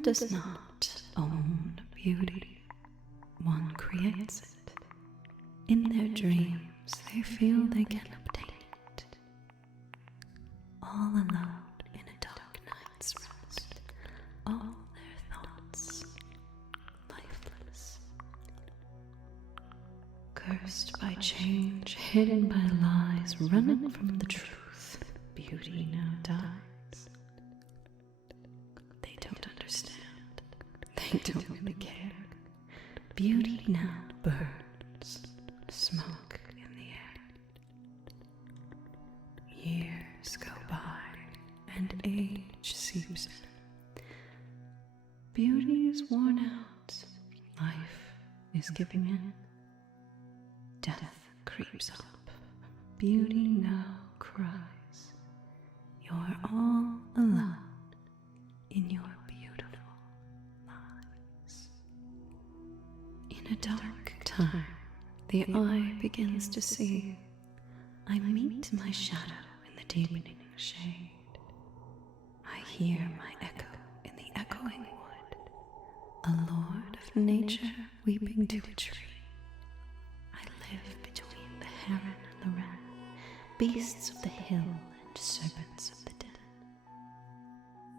One does not own beauty, one creates it. In their dreams, they feel they can obtain it. All alone in a dark night's rest, all their thoughts lifeless. Cursed by change, hidden by lies, running from the truth, beauty now dies. They don't understand, they don't really care. Beauty now burns, smoke in the air. Years go by, and age seeps in. Beauty is worn out, life is giving in. Death creeps up, beauty now cries. You're all alone in your beautiful lives. In a dark time, the eye begins to see. I meet my shadow in the deepening shade. I hear my echo in the echoing wood, a lord of nature weeping to a tree. I live between the heron and the rat, beasts of the hill and serpents of the den.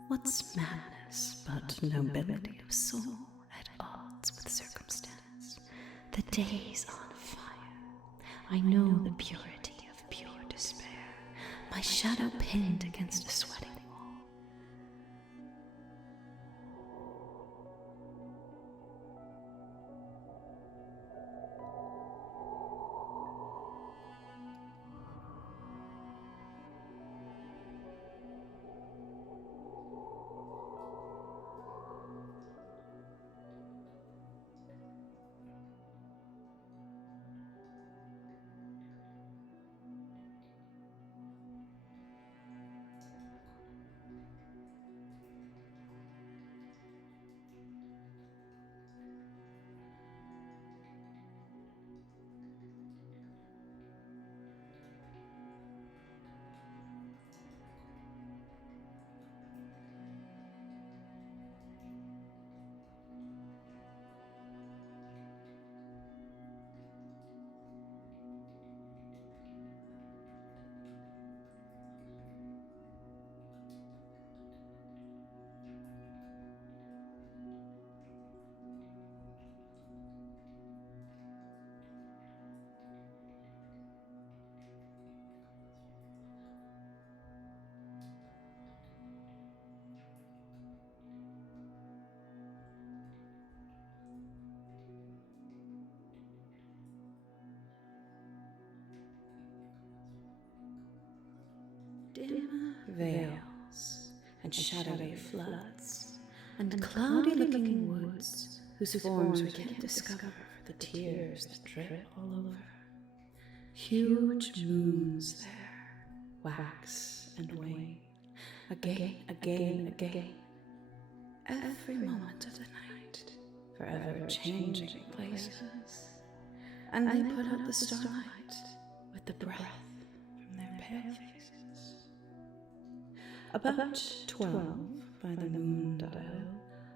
What's madness but nobility of soul at odds with circumstance? The day's on fire. I know the purity of pure despair, my shadow pinned against a sweating wall. Dim veils and shadowy floods and cloudy-looking woods whose forms we can't discover for the tears that drip all over. Huge moons there, wax and wane, again, again, every moment of the night, forever changing places. And they put out the starlight with the breath from their pale faces. About 12 by the moon dial,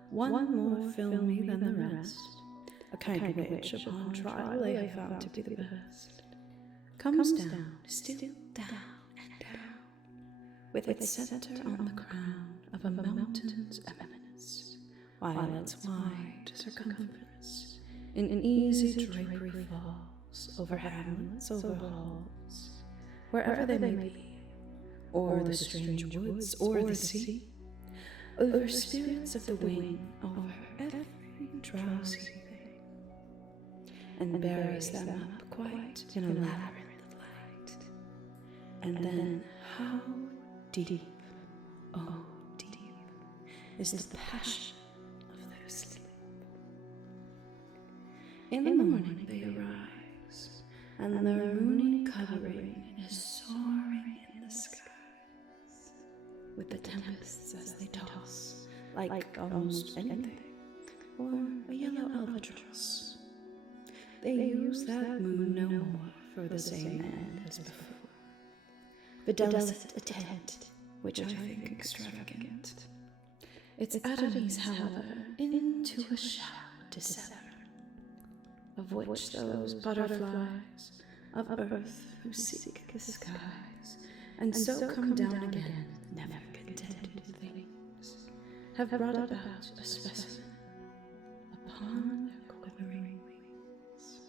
one more filmy than the rest, a kind which upon trial they have found to be the best, comes down, still down and down, with its center on the crown of a mountain's eminence, while its wide circumference in easy drapery falls over hamlets, over halls, wherever they may be, or the strange woods, or the sea, over spirits of the wing, over every drowsy thing, and buries them up quite in a labyrinth of light. And then how deep, oh deep, is the passion of their sleep. In the morning they arise, and their moony covering is soaring in the sky, with the tempests as they toss, like almost anything, or a yellow albatross. They use that moon no more for the same end as before. Videlicet attent, which I think extravagant. its atomies, however, into a shell to sever, of which those butterflies of earth who seek the skies, and so come down again, never contented things, have brought about a specimen upon their quivering wings.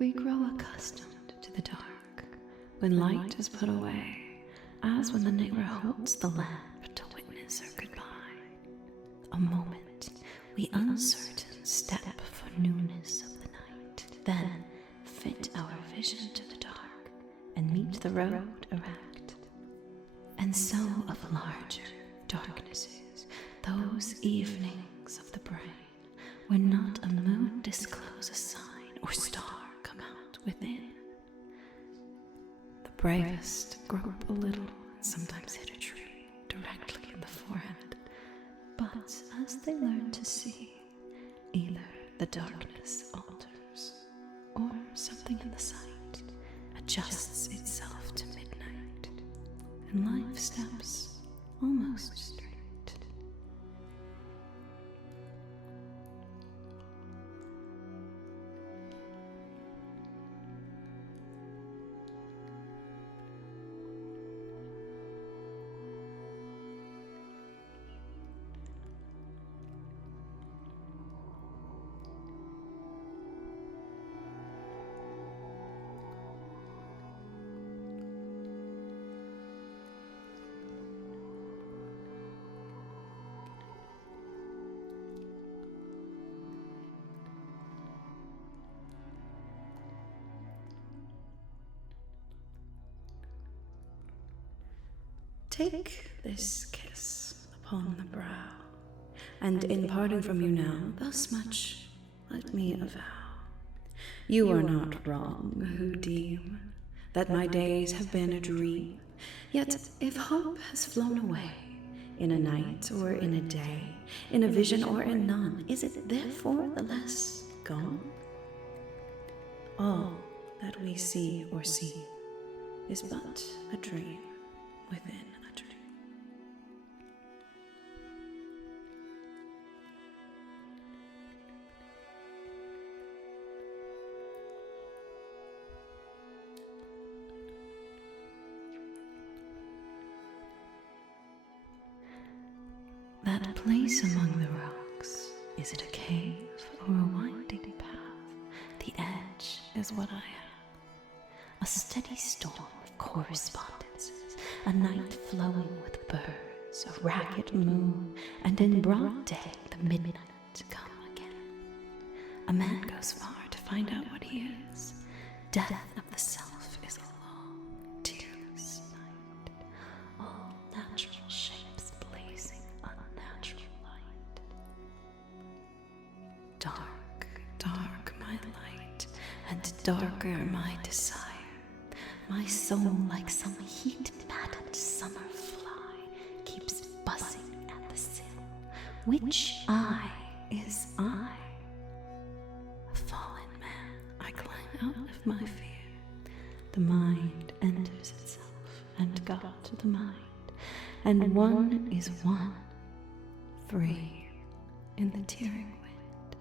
We grow accustomed to the dark when light is put away, as when the neighbor holds the lamp to witness our goodbye. A moment, we uncertain step for newness of the night, then fit our vision to the dark and meet the road erect. And so of larger darknesses, those evenings of the brain, when not a moon disclose a sign or star come out within. The bravest grope a little and sometimes hit a tree directly in the forehead, but as they learn to see, either the darkness alters, or something in the sight adjusts itself to midnight, and life steps almost straight. Take this kiss upon the brow, and in parting from you now, thus much let me avow. You are not wrong who deem that my days have been a dream, yet if hope has flown away, in a night or in a day, in a vision or in none, is it therefore the less gone? All that we see or see is but a dream within a dream. That place among the rocks, is it a cave or a winding path? The edge is what I am. A steady storm of correspondences, a night flowing with birds, a ragged moon, and in broad day the midnight come again. A man goes far to find out what he is. Death of the self is a long, tearless night. All natural shapes blazing unnatural light. Dark, dark my light, and darker my desire. My soul, like some heat-maddened summer fly, keeps buzzing at the sill. Which eye is I? A fallen man, I climb out of my fear. The mind enters itself, and God the mind, and one is one, free in the tearing wind.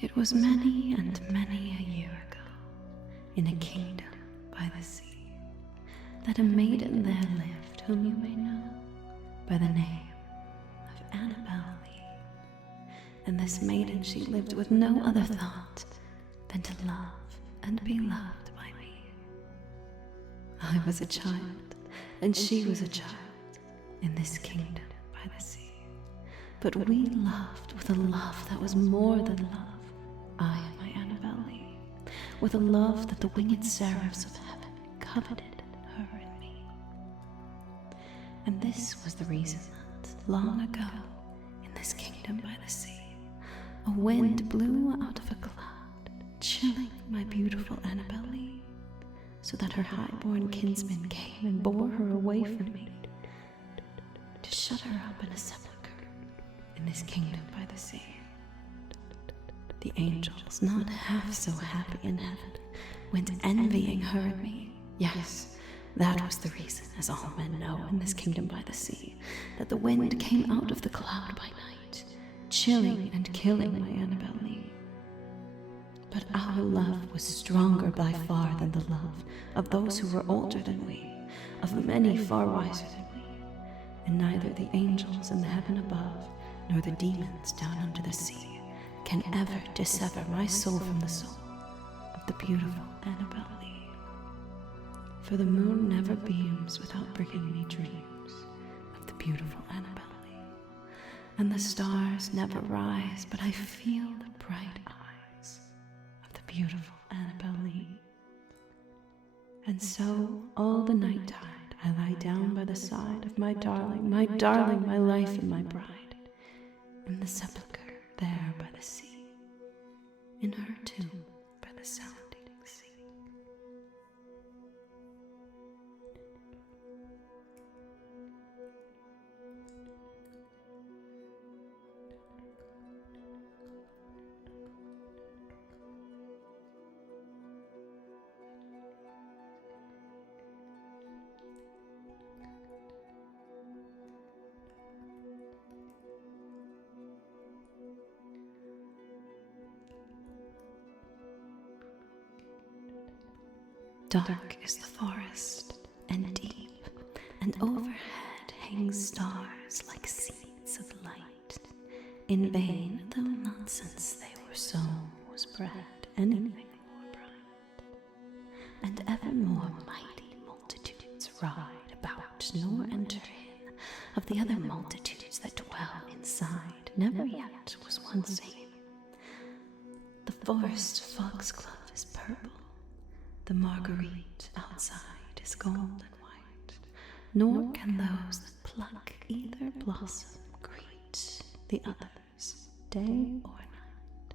It was many and many a year ago, in a kingdom by the sea, that a maiden there lived whom you may know by the name of this maiden she lived with no other thought than to love and be loved by me. I was a child, and she was a child, in this kingdom by the sea. But we loved with a love that was more than love, I and my Annabel Lee, with a love that the winged seraphs of heaven coveted her and me. And this was the reason that, long ago, in this kingdom by the sea, a wind blew out of a cloud, chilling my beautiful Annabel Lee, so that her high-born kinsman came and bore her away from me, to shut her up in a sepulchre in this kingdom by the sea. The angels, not half so happy in heaven, went envying her and me. Yes, that was the reason, as all men know in this kingdom by the sea, that the wind came out of the cloud by night, chilling and killing my Annabel Lee. But our love was stronger by far than the love of those who were older than we, of many far wiser than we, and neither the angels in the heaven above, nor the demons down under the sea, can ever dissever my soul from the soul of the beautiful Annabel Lee. For the moon never beams without bringing me dreams of the beautiful Annabel Lee, and the stars never rise but I feel the bright eyes of the beautiful Annabel Lee. And so all the night tide I lie down by the side of my darling, my life and my bride, in the sepulchre there by the sea, in her tomb by the sounding sea. Dark is the forest, and deep, and overhead hang stars like seeds of light. In vain, though not since they were sown, was bred anything more bright. And evermore mighty multitudes ride about, nor enter in, of the other multitudes that dwell inside, never yet was one seen. The forest foxglove is purple, the marguerite outside is gold and white, nor can those that pluck either blossom greet the others day or night.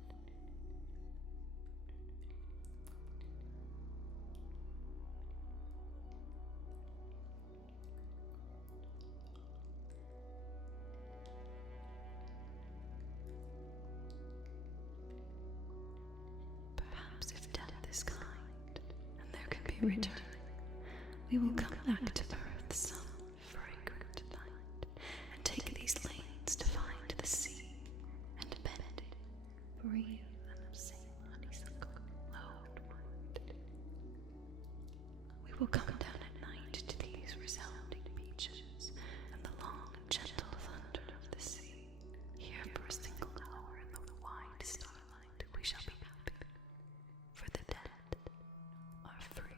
Perhaps if death is kind, return, we will come back to earth some fragrant night, and take these lanes to find the sea, and bend it, breathe and sing honeysuckle low and wide. We will come down at night to these resounding beaches, and the long gentle thunder of the sea. Here for a single hour in the wide starlight we shall be happy, for the dead are free.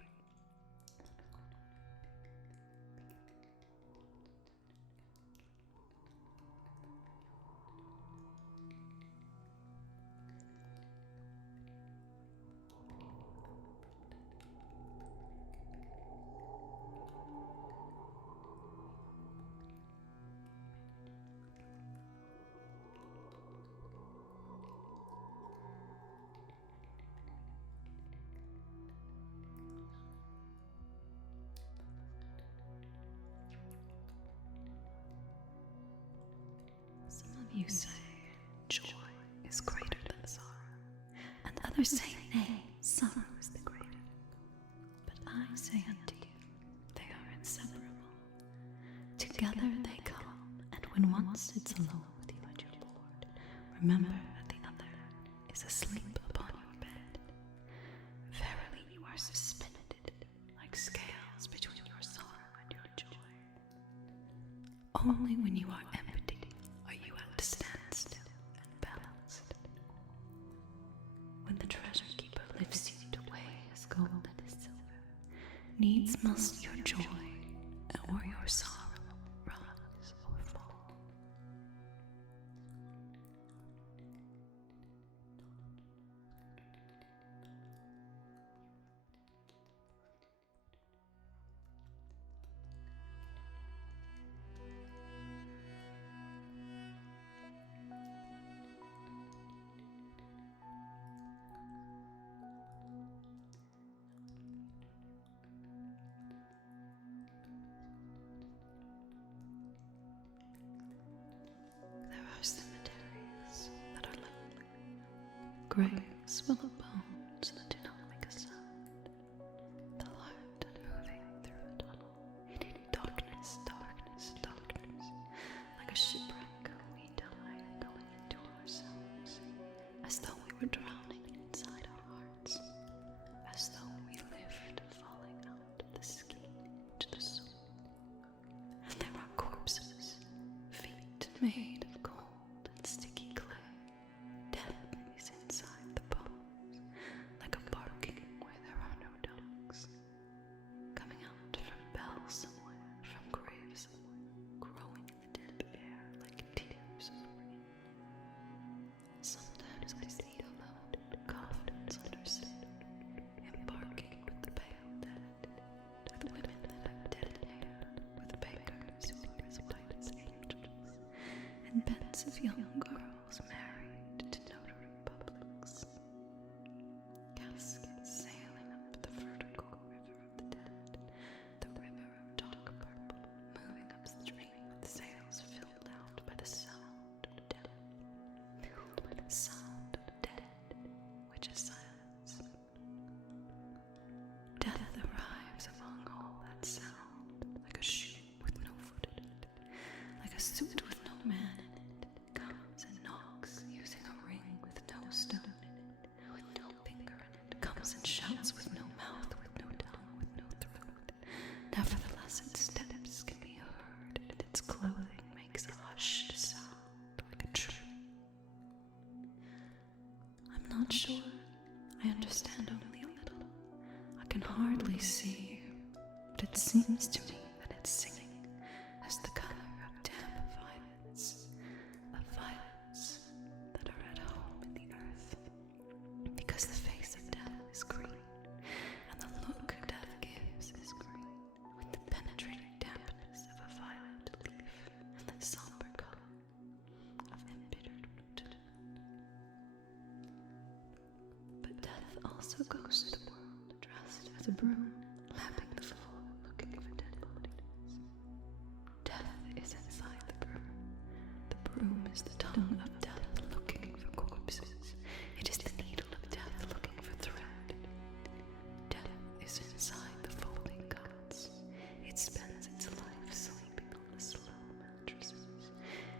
You say joy is greater than sorrow, and others say nay, sorrow is the greater. But I say unto you, they are inseparable. Together they come, and when one sits alone with you at your board, remember that the other is asleep upon your bed. Verily you are suspended like scales between your sorrow and your joy. Only when you are empty are you at standstill and balance. Needs must your joy or your sorrow rise or fall. Cemeteries that are lonely, graves full of bones that do not make a sound, the light moving through a tunnel, darkness, darkness, darkness, like a shipwreck we die going into ourselves, as though we were drowning inside our hearts, as though we lived falling out of the skin to the soul, and there are corpses, feet made of gold and sticky clay. Death is inside the bones, like a barking where there are no dogs, coming out from bells somewhere, from graves somewhere, growing in the damp air like tears of rain. Sometimes I see the loaded coffins under sail, embarking with the pale dead, with women that have dead hair, with bakers who are as white as angels, and pensive young girls married to notary publics. Caskets sailing up the vertical river of the dead, the river of dark purple, moving upstream with sails filled out by the sound of death, filled by the sound of dead, which is silence. Death arrives among all that sound, like a shoe with no foot in it, like a suit with no man in it, comes and knocks, using a ring with no stone in it, with no finger in it, comes and shouts with no mouth, with no tongue, with no throat. Nevertheless, its steps can be heard, and its clothing makes a hushed sound like a tree. I'm not sure. I understand only a little. I can hardly see you, but it seems to me that it's singing as the color of damp violets that are at home in the earth, because the face of death is green, and the look death gives is green, with the penetrating dampness of a violet leaf, and the somber color of embittered wood. But death also goes to the world dressed as a broom, lapping the floor, looking for dead bodies. Death is inside the broom. The broom is the tongue of death looking for corpses. It is the needle of death looking for thread. Death is inside the folding cots. It spends its life sleeping on the slow mattresses,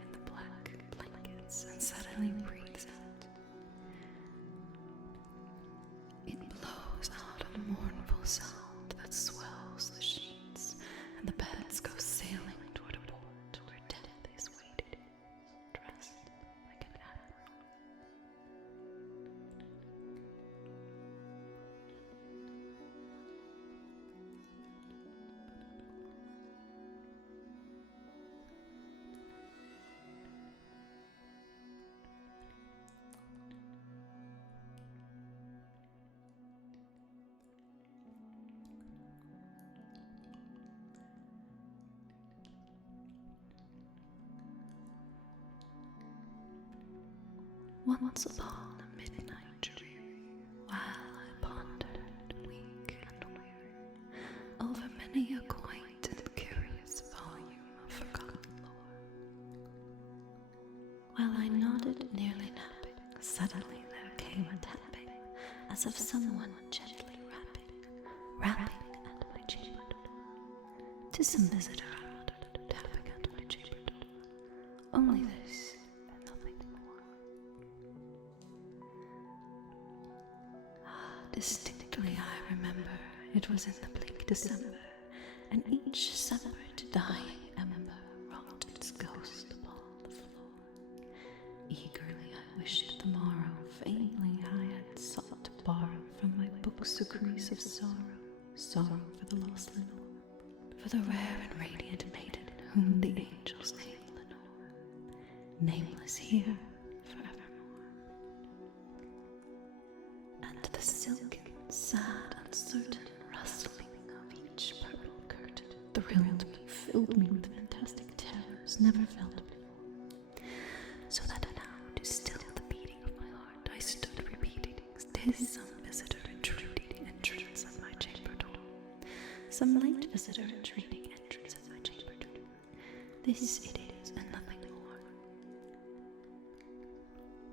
in the black blankets, and suddenly breathes out. It blows out a mournful sound that swells the sheets, and the beds go sailing toward a port where death is waiting, dressed like an admiral. Once upon a midnight dreary, while I pondered, weak and weary, over many a quaint and curious volume of forgotten lore, while I nodded, nearly napping, suddenly there came a tapping, as of someone gently rapping at my chamber door. 'Tis some visitor, I muttered, tapping at my chamber door. Only this, and nothing more. Distinctly I remember it was in the bleak December, and each separate dying ember rocked its ghost upon the floor. Eagerly I wished the morrow, vainly I had sought to borrow from my books a crease of sorrow, sorrow for the lost Lenore, for the rare and radiant maiden whom the angels name Lenore, nameless here forevermore. And the silken, sad, uncertain rustling of each purple curtain thrilled me, filled me with fantastic terrors never felt before, so that now, to still the beating of my heart, I stood repeating, "'Tis some visitor entreating entrance of my chamber door, some late visitor entreating entrance of my chamber door. This it is, and nothing more."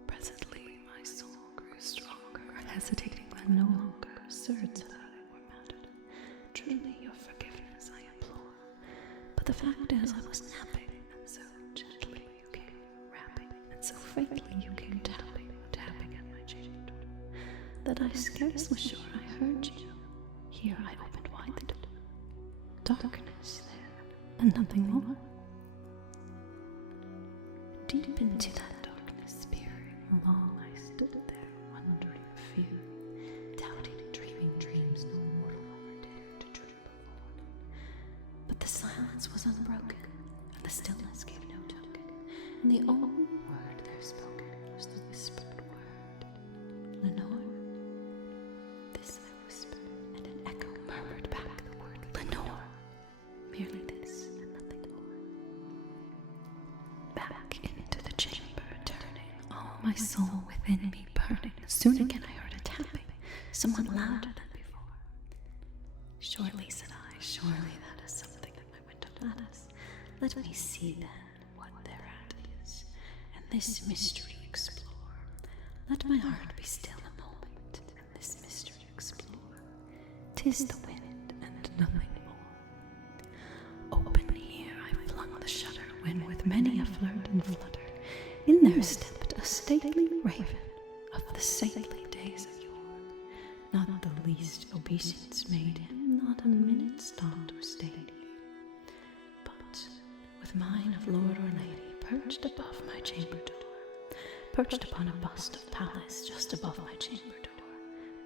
Presently my soul grew stronger, hesitating when no longer asserts that I were mattered. "Truly your forgiveness I implore, but the fact is I was napping, and so gently you came rapping, and so faintly you came tapping at my chamber door, that I scarce was sure I heard you. Here I opened wide the door. Darkness there, and nothing more. Deep into that darkness peering, long I stood there, wondering fear, doubting, dreaming dreams no mortal ever dared to dream before. But the silence was unbroken, and the stillness gave no token, and the only word there spoken was the whispered word, "Lenore." This I whispered, and an echo murmured back the word, "Lenore." Merely this, and nothing more. Back into the chamber turning, all my soul within me burning. Soon again I heard a tapping, somewhat louder than before. "Surely," said I, "surely that is something at my window lattice. Let me see then what thereat is, and this mystery explore. Let my heart be still a moment, and this mystery explore. 'Tis the wind, and nothing more." Open here I flung the shutter, when with many a flirt and flutter, in there stepped a stately raven of the saintly days of yore. Not the least obeisance made him, not a minute's thought or stayed he, but with mine of lord or lady perched above my chamber door, perched upon a bust of Pallas just above my chamber door,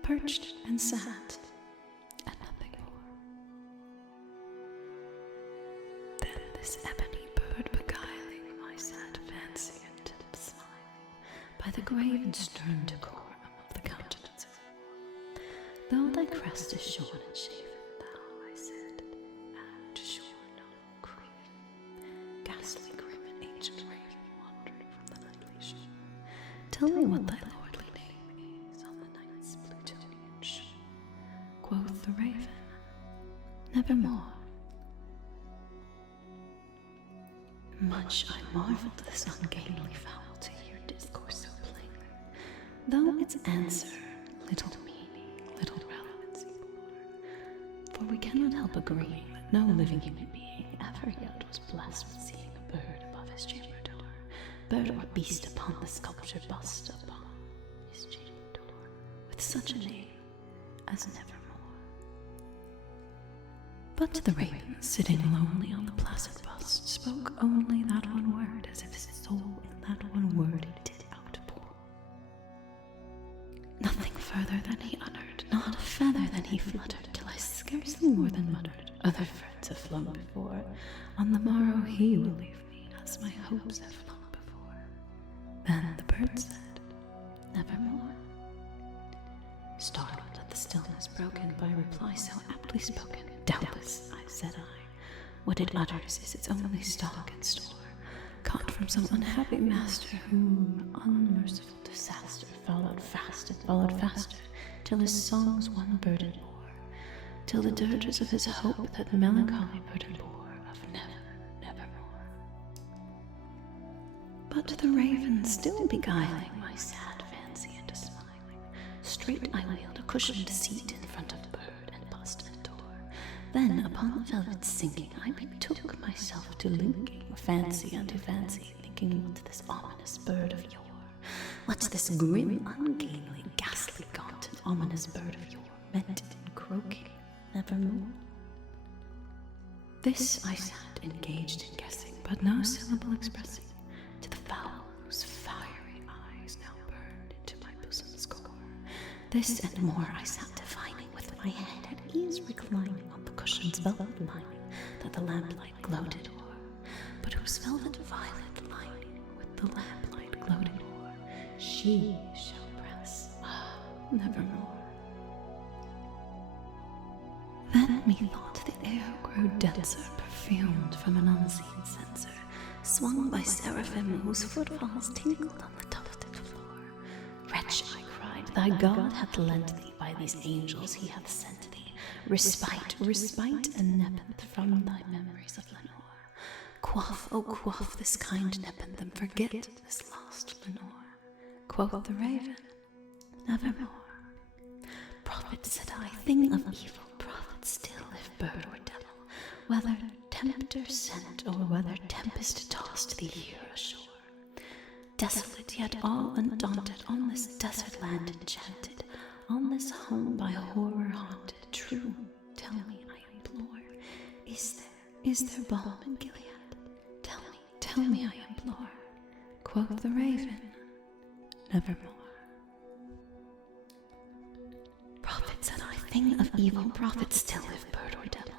perched and sat, and nothing more. Then this ebony bird beguiling my sad fancy until smiling, by the grave and stern decorum of the countenance of war. "Though thy crest is shorn and shaven, thou," I said, "art sure no craven, ghastly grim and ancient raven wandered from the nightly shore. Tell me what thy lordly name is on the night's Plutonian shore." Quoth the raven, "Nevermore." Much I marveled this ungainly fowl to hear discourse so plainly, though its answer little meaning, little relevancy bore. For we cannot help agreeing that no living human being ever yet was blessed with seeing a bird above his chamber door, bird or beast upon the sculptured bust upon his chamber door, with such a name as Nevermore. But the raven, sitting lonely on the placid bust, spoke only that one word, as if his soul in that one word he did outpour. Nothing further than he uttered, not a feather than he fluttered, till I scarcely more than muttered, "Other birds have flown before, on the morrow he will leave me, as my hopes have flown before." Then the bird said, "Nevermore." Startled at the stillness broken by a reply so aptly spoken, "Doubtless," said I, "what it utters is its only stock and store, caught from some unhappy master, whom unmerciful disaster followed fast and followed faster, till his songs one burden bore, till the dirges of his hope that melancholy burden bore, of nevermore." But the raven, still beguiling my sad fancy into smiling, straight I wheeled a cushioned seat in front of bird and bust and door. Then upon the velvet sinking, I betook myself to linking fancy unto fancy, thinking what this ominous bird of yore, what this grim, ungainly, ghastly, gaunt, and ominous bird of yore meant in croaking "Nevermore." This I sat engaged in guessing, but no syllable expressing, to the fowl whose fiery eyes now burned into my bosom's core. This and more I sat defining with my head at ease was reclining on the cushion's velvet lining that the lamplight gloated o'er, but whose velvet violet lining with the lamplight gloated o'er, she shall press, nevermore. Then methought the air grew denser, perfumed from an unseen censer, swung by seraphim whose footfalls tinkled on the tufted floor. Wretch, I cried, thy God hath lent thee, by these angels he hath sent thee, respite, and nepenthe from thy memories of Lenore. Quaff, oh quaff this kind nepenthe, and forget this lost Lenore. Quoth the raven, nevermore. Prophet, said I, thing of evil, prophet still, if bird or devil, whether tempter sent, or whether tempest tossed thee here ashore. Desolate, yet all undaunted, on this desert land enchanted, on this home by horror haunted, true, tell me, I implore, is there balm in Gilead? Tell me, I implore. Quoth the raven, nevermore. Prophet, said I, thing of evil, prophet still, if bird or devil,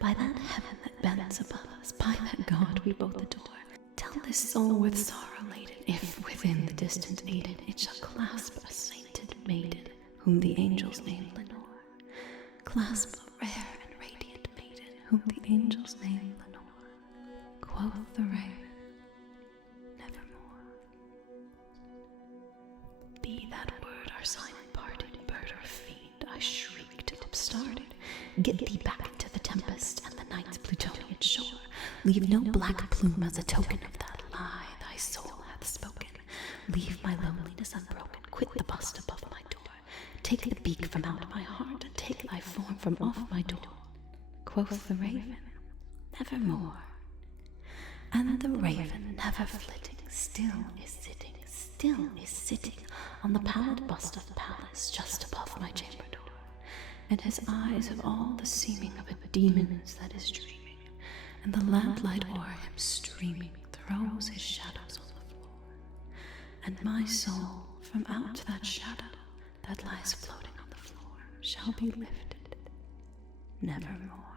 by that heaven that bends above us, by that God we both adore, tell this soul with sorrow laden, if within the distant Aidenn it shall clasp a sainted maiden, whom the angels name Lenore. Clasp a rare and radiant maiden, whom the angels name Lenore. Quoth the raven, nevermore. Be that word our sign imparted, bird or fiend, I shrieked, upstarted. Get thee back to the tempest and the night's Plutonian shore. Leave no black plume as a token of that lie thy soul hath spoken. Leave my loneliness unbroken, quit the bust above my door. Take the beak from out my heart, and take thy form from off my door. Quoth the raven, nevermore. And the raven, never flitting, still is sitting on the pallid bust of Pallas just above my chamber door. And his eyes have all the seeming of a demon's that is dreaming, and the lamplight o'er him streaming throws his shadows on the floor. And my soul from out that shadow that lies floating on the floor shall be lifted nevermore.